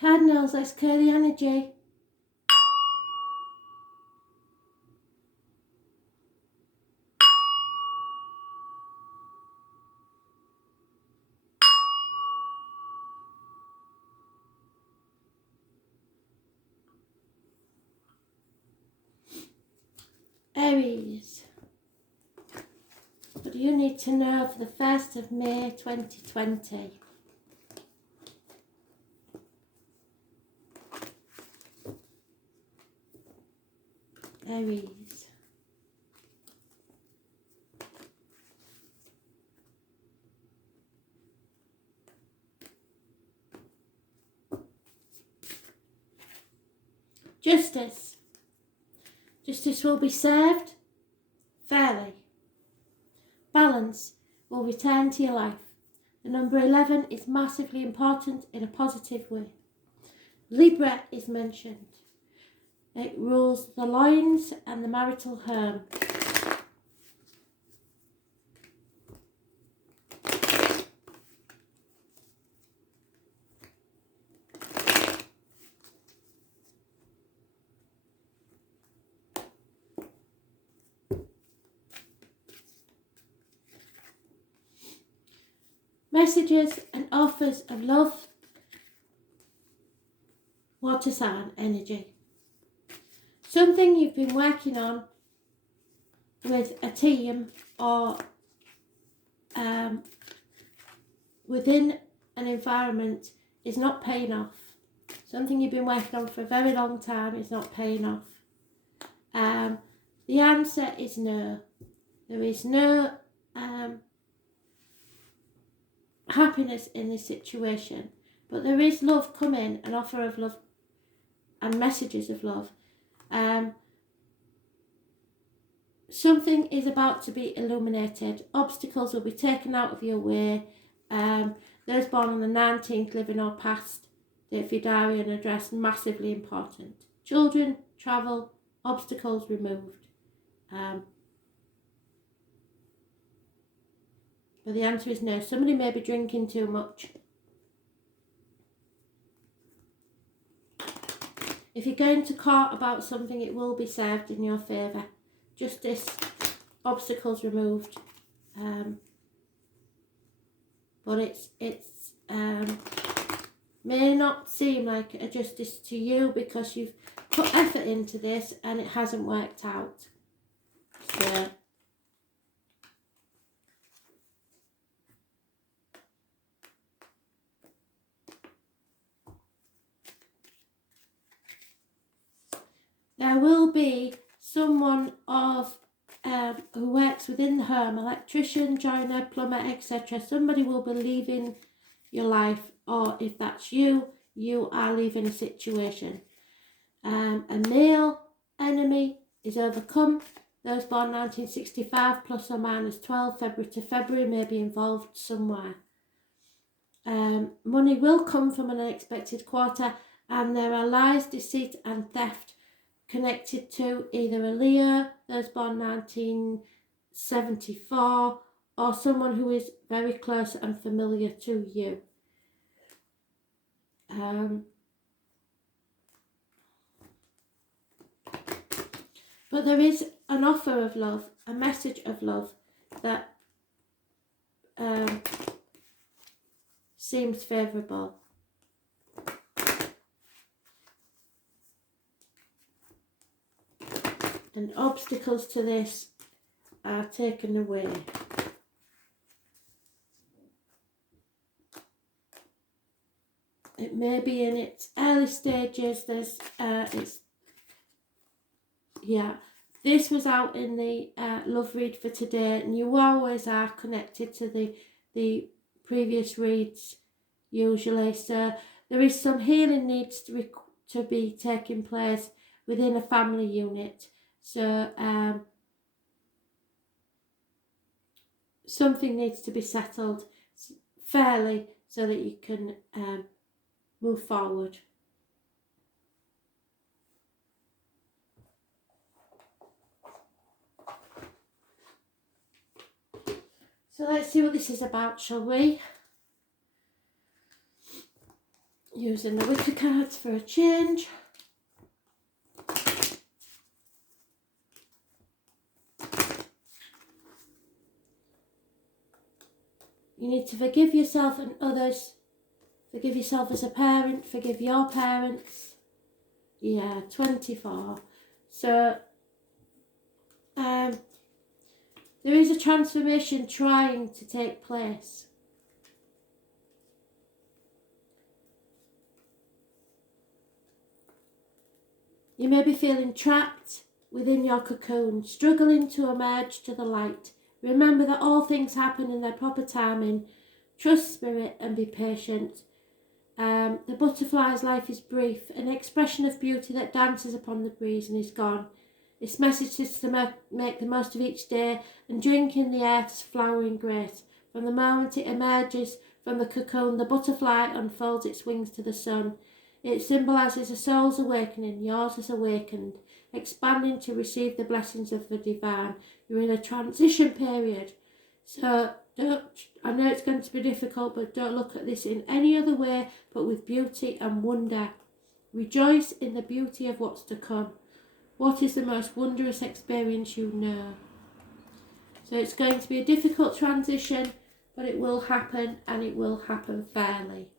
Cardinals, let's clear the energy. Aries, what do you need to know for the 1st of May 2020? Aries. Justice. Justice will be served fairly. Balance will return to your life. The number 11 is massively important in a positive way. Libra is mentioned. It rules the loins and the marital home. Messages and offers of love, water sign energy. Something you've been working on with a team or within an environment is not paying off. Something you've been working on for a very long time is not paying off. The answer is no. There is no happiness in this situation, but there is love coming, an offer of love and messages of love. Something is about to be illuminated. Obstacles will be taken out of your way. Those born on the 19th, living or past, date for your diary and address, massively important. Children, travel, obstacles removed. But the answer is no. Somebody may be drinking too much. If you're going to court about something, it will be served in your favour. Justice, obstacles removed. But it's may not seem like a justice to you because you've put effort into this and it hasn't worked out. So there will be someone of who works within the home, electrician, joiner, plumber, etc. Somebody will be leaving your life, or if that's you, you are leaving a situation. A male enemy is overcome. Those born 1965 plus or minus 12 February to February may be involved somewhere. Money will come from an unexpected quarter, and there are lies, deceit and theft connected to either a Leo, those born 1974, or someone who is very close and familiar to you. But there is an offer of love, a message of love that seems favourable. And obstacles to this are taken away. It may be in its early stages. There's this was out in the love read for today, and you always are connected to the previous reads usually. So there is some healing needs to be taking place within a family unit. So something needs to be settled fairly so that you can move forward. So let's see what this is about, shall we? Using the Wicker cards for a change. You need to forgive yourself and others. Forgive yourself as a parent. Forgive your parents. Yeah, 24. So, there is a transformation trying to take place. You may be feeling trapped within your cocoon, struggling to emerge to the light. Remember that all things happen in their proper timing. Trust spirit and be patient. The butterfly's life is brief, an expression of beauty that dances upon the breeze and is gone. Its message is to make the most of each day and drink in the earth's flowering grace. From the moment it emerges from the cocoon, the butterfly unfolds its wings to the sun. It symbolises a soul's awakening. Yours has awakened, expanding to receive the blessings of the divine. You're in a transition period. So I know it's going to be difficult, but don't look at this in any other way but with beauty and wonder. Rejoice in the beauty of what's to come. What is the most wondrous experience you know? So it's going to be a difficult transition, but it will happen, and it will happen fairly.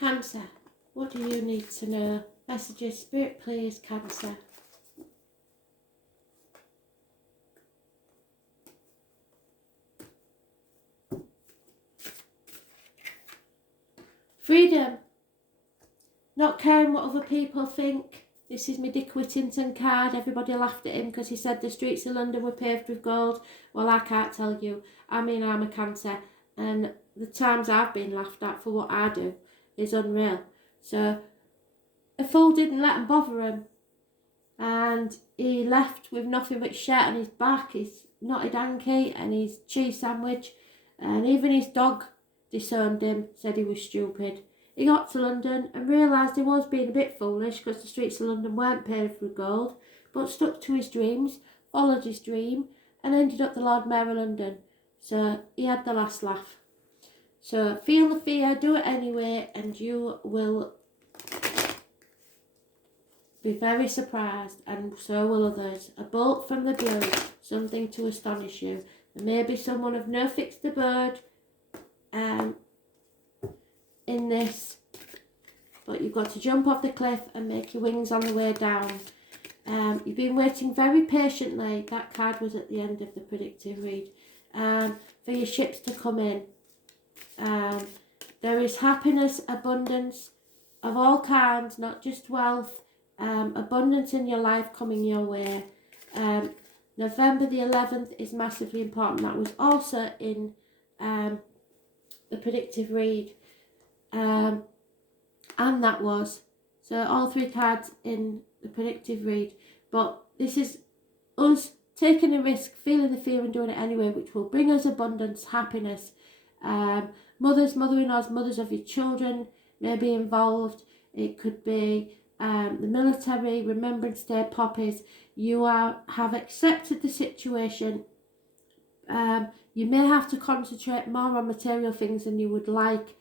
Cancer, what do you need to know? Messages, Spirit, please, Cancer. Freedom. Not caring what other people think. This is my Dick Whittington card. Everybody laughed at him because he said the streets of London were paved with gold. Well, I can't tell you. I mean, I'm a Cancer, and the times I've been laughed at for what I do is unreal. So a fool didn't let him bother him, and he left with nothing but shirt on his back, his knotted hanky and his cheese sandwich, and even his dog disowned him, said he was stupid. He got to London and realised he was being a bit foolish because the streets of London weren't paved with gold, but stuck to his dreams, followed his dream, and ended up the Lord Mayor of London. So he had the last laugh. So feel the fear, do it anyway, and you will be very surprised, and so will others. A bolt from the blue, something to astonish you. There may be someone of no fixed abode in this, but you've got to jump off the cliff and make your wings on the way down. You've been waiting very patiently. That card was at the end of the predictive read. For your ships to come in. There is happiness, abundance of all kinds, not just wealth. Abundance in your life coming your way. November the 11th is massively important. That was also in the predictive read. And that was. So all three cards in the predictive read. But this is us taking a risk, feeling the fear and doing it anyway, which will bring us abundance, happiness. Mothers, mother-in-laws, mothers of your children may be involved. It could be the military, Remembrance Day, poppies. You have accepted the situation. You may have to concentrate more on material things than you would like.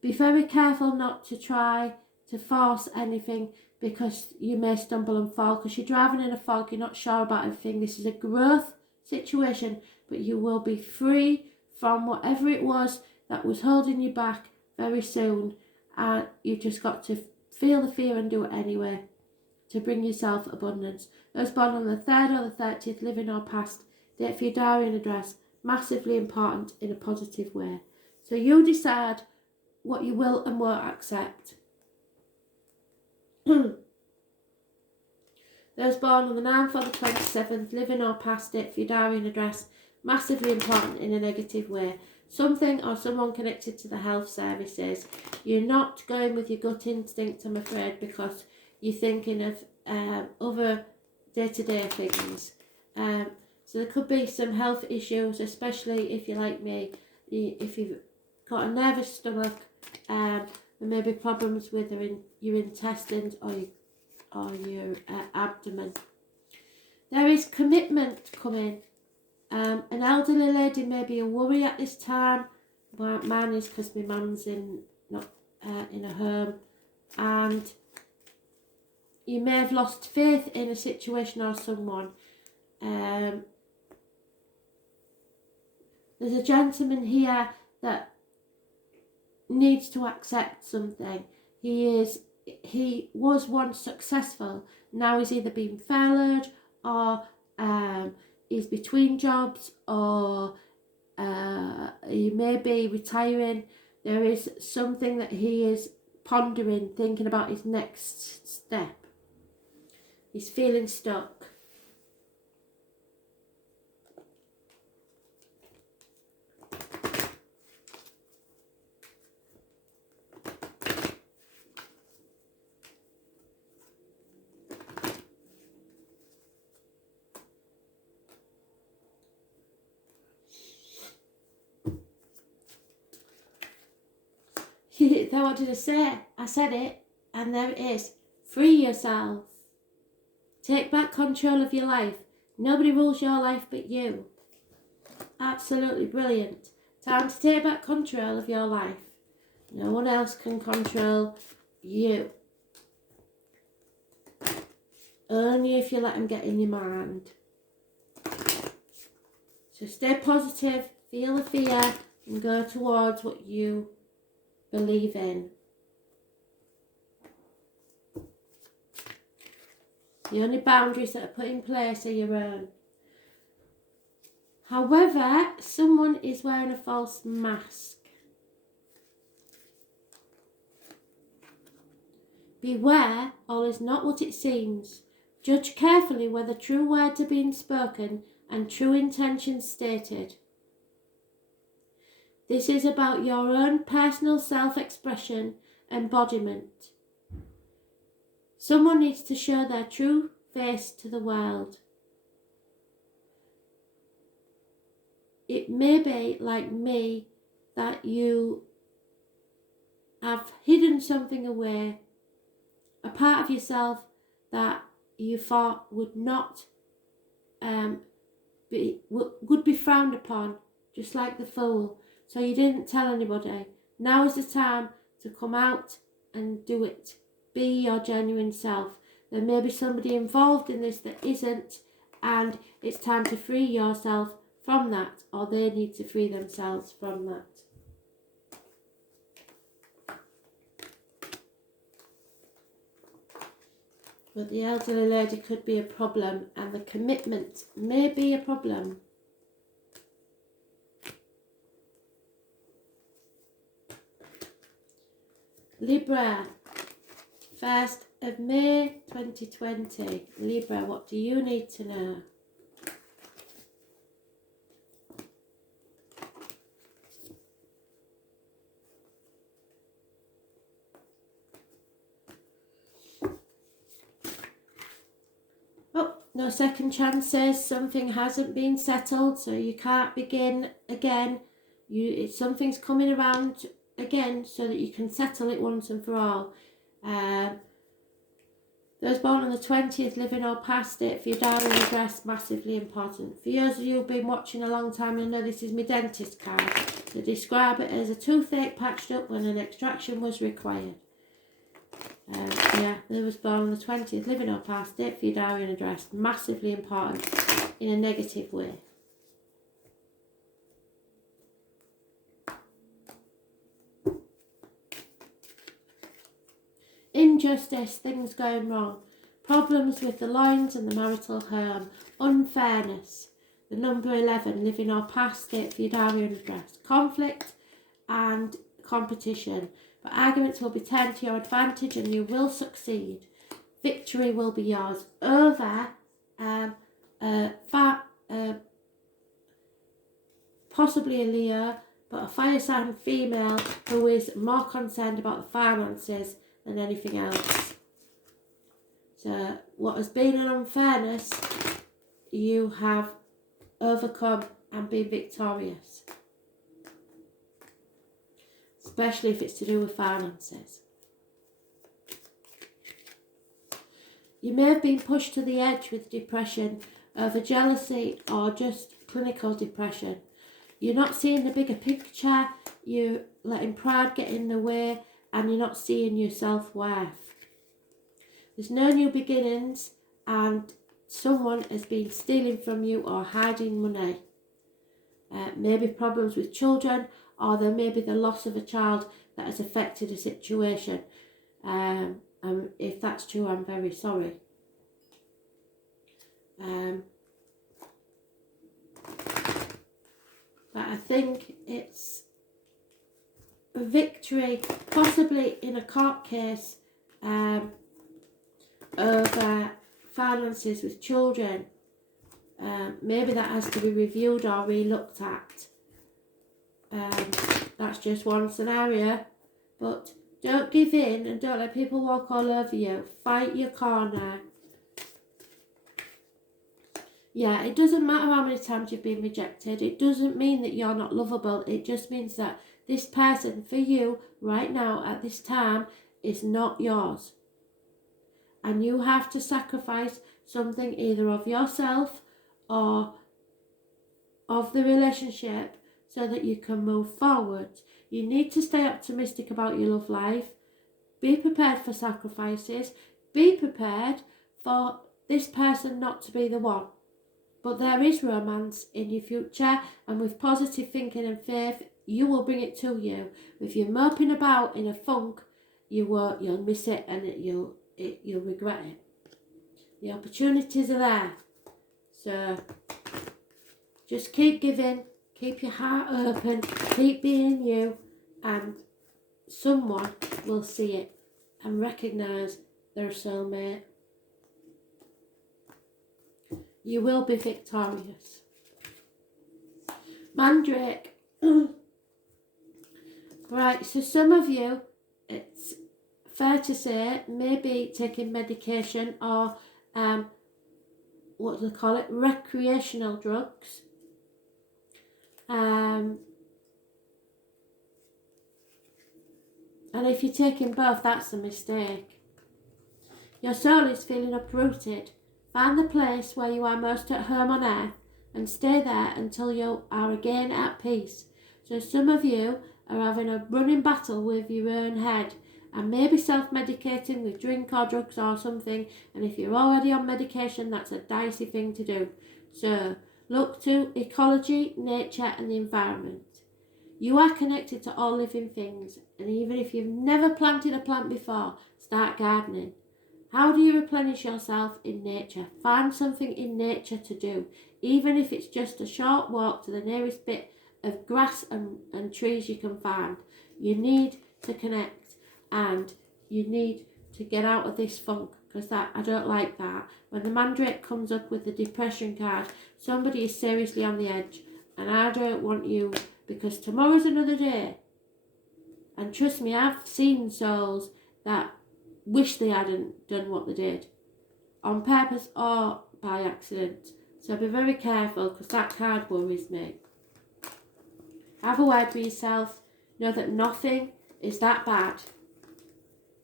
Be very careful not to try to force anything, because you may stumble and fall, because you're driving in a fog, you're not sure about everything. This is a growth situation, but you will be free from whatever it was that was holding you back very soon, and you just got to feel the fear and do it anyway to bring yourself abundance. Those born on the 3rd or the 30th, living or past, date for your diary and address, massively important in a positive way. So you decide what you will and won't accept. Those born on the 9th or the 27th, living or past, date for your diary and address, massively important in a negative way. Something or someone connected to the health services. You're not going with your gut instinct, I'm afraid, because you're thinking of other day-to-day things. So there could be some health issues, especially if you're like me, if you've got a nervous stomach, there may be problems with your intestines or your abdomen. There is commitment coming. An elderly lady may be a worry at this time. Mine is because my mum's not in a home, and you may have lost faith in a situation or someone. There's a gentleman here that needs to accept something. He was once successful. Now he's either been furloughed or he's between jobs, or he may be retiring. There is something that he is pondering, thinking about his next step. He's feeling stuck. What did I say? I said it, and there it is. Free yourself. Take back control of your life. Nobody rules your life but you. Absolutely brilliant. Time to take back control of your life. No one else can control you. Only if you let them get in your mind. So stay positive, feel the fear, and go towards what you believe in. The only boundaries that are put in place are your own. However, someone is wearing a false mask. Beware, all is not what it seems. Judge carefully whether true words are being spoken and true intentions stated. This is about your own personal self-expression, embodiment. Someone needs to show their true face to the world. It may be like me that you have hidden something away, a part of yourself that you thought would not would be frowned upon, just like the fool. So you didn't tell anybody. Now is the time to come out and do it. Be your genuine self. There may be somebody involved in this that isn't, and it's time to free yourself from that, or they need to free themselves from that. But the elderly lady could be a problem, and the commitment may be a problem. Libra, 1st of May 2020. Libra, what do you need to know? Oh, no second chances. Something hasn't been settled, so you can't begin again. Something's coming around again so that you can settle it once and for all. Those born on the 20th, living or past it, for your diary and address, massively important. For those of you who've been watching a long time, you know this is my dentist card. To describe it as a toothache patched up when an extraction was required. They was born on the 20th, living or past it, for your diary and address, massively important in a negative way. Injustice, things going wrong, problems with the loins and the marital home, unfairness, the number 11, living or past it, for your diary and address, conflict and competition, but arguments will be turned to your advantage and you will succeed. Victory will be yours over possibly a Leo, but a fire sign female who is more concerned about the finances than anything else. So what has been an unfairness, you have overcome and been victorious. Especially if it's to do with finances. You may have been pushed to the edge with depression over jealousy or just clinical depression. You're not seeing the bigger picture, you're letting pride get in the way, and you're not seeing your self-worth. There's no new beginnings, and someone has been stealing from you or hiding money. Maybe problems with children, or there may be the loss of a child that has affected a situation. And if that's true, I'm very sorry. But I think it's a victory, possibly in a court case, over finances with children. Maybe that has to be reviewed or re-looked at. That's just one scenario. But don't give in and don't let people walk all over you. Fight your corner. Yeah, it doesn't matter how many times you've been rejected. It doesn't mean that you're not lovable. It just means that this person for you right now at this time is not yours. And you have to sacrifice something either of yourself or of the relationship so that you can move forward. You need to stay optimistic about your love life. Be prepared for sacrifices. Be prepared for this person not to be the one. But there is romance in your future, and with positive thinking and faith, you will bring it to you. If you're moping about in a funk, you'll miss it, and you'll regret it. The opportunities are there. So just keep giving, keep your heart open, keep being you, and someone will see it and recognise their soulmate. You will be victorious. Mandrake. Right, so some of you, it's fair to say, maybe taking medication or what do they call it? Recreational drugs. And if you're taking both, that's a mistake. Your soul is feeling uprooted. Find the place where you are most at home on earth and stay there until you are again at peace. So some of you are having a running battle with your own head and maybe self-medicating with drink or drugs or something. And if you're already on medication, that's a dicey thing to do. So look to ecology, nature and the environment. You are connected to all living things, and even if you've never planted a plant before, start gardening. How do you replenish yourself in nature? Find something in nature to do, even if it's just a short walk to the nearest bit of grass and trees you can find. You need to connect, and you need to get out of this funk, because I don't like that. When the Mandrake comes up with the depression card, somebody is seriously on the edge, and I don't want you, because tomorrow's another day. And trust me, I've seen souls that wish they hadn't done what they did, on purpose or by accident. So be very careful, because that card worries me. Have a word with yourself. Know that nothing is that bad.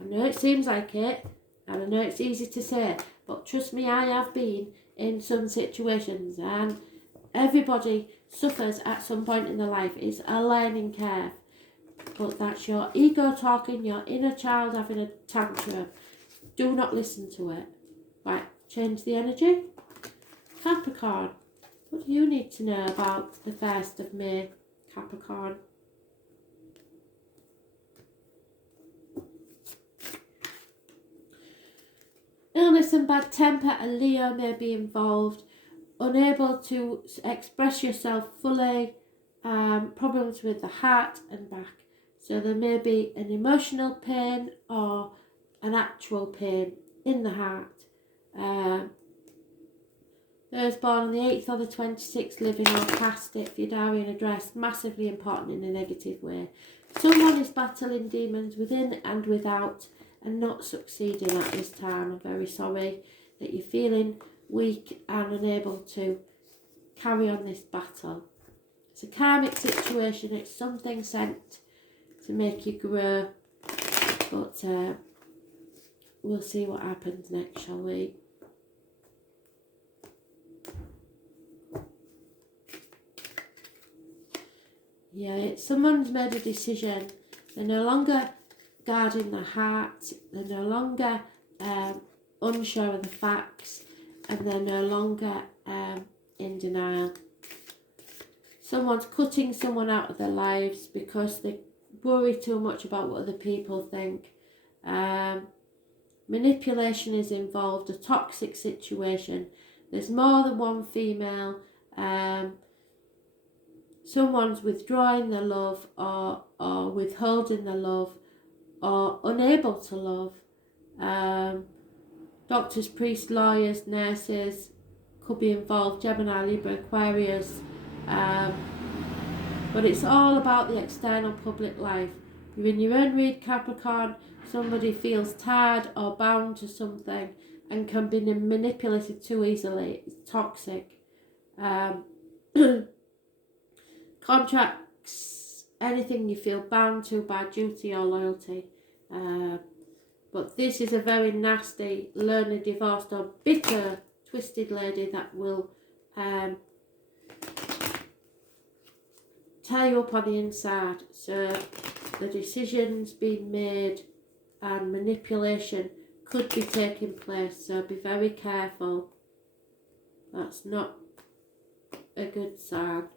I know it seems like it, and I know it's easy to say, but trust me, I have been in some situations, and everybody suffers at some point in their life. It's a learning curve. But that's your ego talking, your inner child having a tantrum. Do not listen to it. Right, change the energy. Capricorn, what do you need to know about the 1st of May, Capricorn? Illness and bad temper, a Leo may be involved. Unable to express yourself fully. Problems with the heart and back. So there may be an emotional pain or an actual pain in the heart. Those born on the 8th or the 26th, living or past it, if your diary and address, massively important in a negative way. Someone is battling demons within and without. and not succeeding at this time. I'm very sorry that you're feeling weak and unable to carry on this battle. It's a karmic situation. It's something sent to make you grow. But we'll see what happens next, shall we? Yeah, someone's made a decision. They're no longer guarding their heart. They're no longer unsure of the facts. And they're no longer in denial. Someone's cutting someone out of their lives because they worry too much about what other people think. Manipulation is involved, a toxic situation. There's more than one female. Someone's withdrawing their love or withholding their love or unable to love. Doctors, priests, lawyers, nurses could be involved, Gemini, Libra, Aquarius. But it's all about the external public life. You're in your own read, Capricorn. Somebody feels tied or bound to something and can be manipulated too easily. It's toxic. Contracts, anything you feel bound to by duty or loyalty. But this is a very nasty, lonely, divorced or bitter, twisted lady that will tie you up on the inside. So the decisions being made and manipulation could be taking place, so be very careful. That's not a good sign.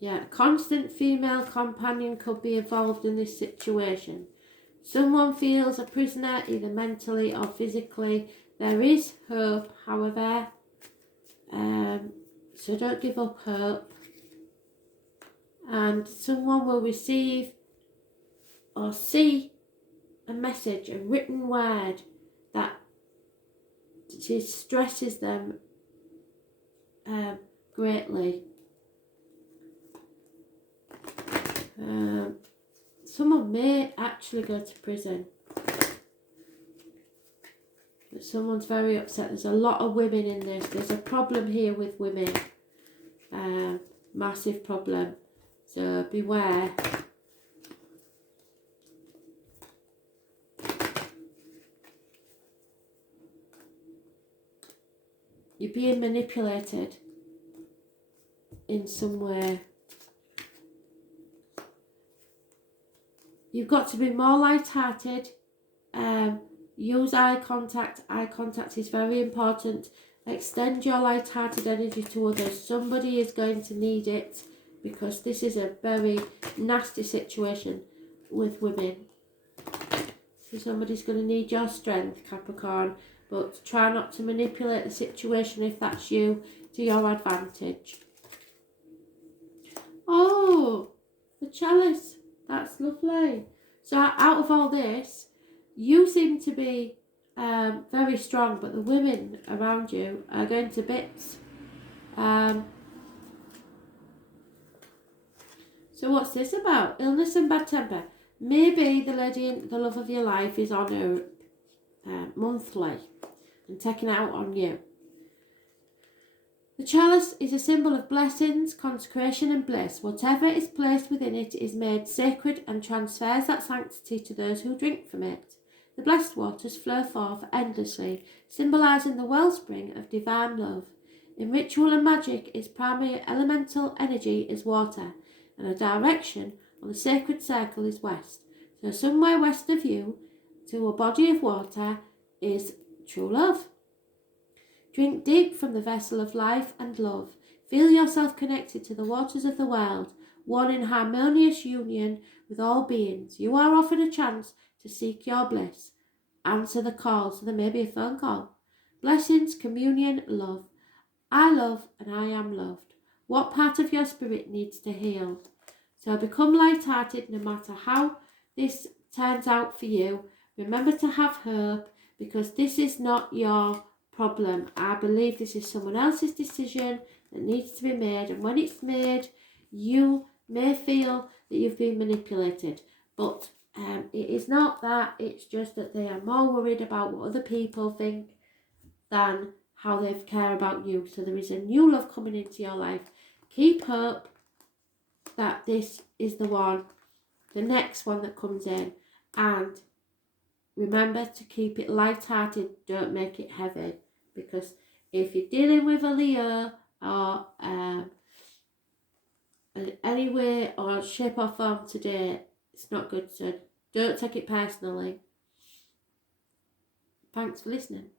Yeah, a constant female companion could be involved in this situation. Someone feels a prisoner either mentally or physically. There is hope, however, so don't give up hope. And someone will receive or see a message, a written word that stresses them greatly. Someone may actually go to prison. But someone's very upset. There's a lot of women in this. There's a problem here with women. Massive problem. So beware. You're being manipulated in some way. You've got to be more light-hearted. Use eye contact. Eye contact is very important. Extend your light-hearted energy to others. Somebody is going to need it because this is a very nasty situation with women. So somebody's going to need your strength, Capricorn. But try not to manipulate the situation if that's you to your advantage. Oh, the chalice. That's lovely. So out of all this, you seem to be very strong, but the women around you are going to bits. So what's this about? Illness and bad temper. Maybe the lady in the love of your life is on her monthly and taking it out on you. The chalice is a symbol of blessings, consecration and bliss. Whatever is placed within it is made sacred and transfers that sanctity to those who drink from it. The blessed waters flow forth endlessly, symbolising the wellspring of divine love. In ritual and magic, its primary elemental energy is water, and a direction on the sacred circle is west. So somewhere west of you, to a body of water, is true love. Drink deep from the vessel of life and love. Feel yourself connected to the waters of the world, one in harmonious union with all beings. You are offered a chance to seek your bliss. Answer the call, so there may be a phone call. Blessings, communion, love. I love and I am loved. What part of your spirit needs to heal? So become light-hearted no matter how this turns out for you. Remember to have hope, because this is not your problem. I believe this is someone else's decision that needs to be made, and when it's made, you may feel that you've been manipulated, but It is not that, it's just that they are more worried about what other people think than how they care about you. So there is a new love coming into your life. Keep hope that this is the one, the next one that comes in. And remember to keep it light-hearted. Don't make it heavy. Because if you're dealing with a Leo or in any way or shape or form today, it's not good. So don't take it personally. Thanks for listening.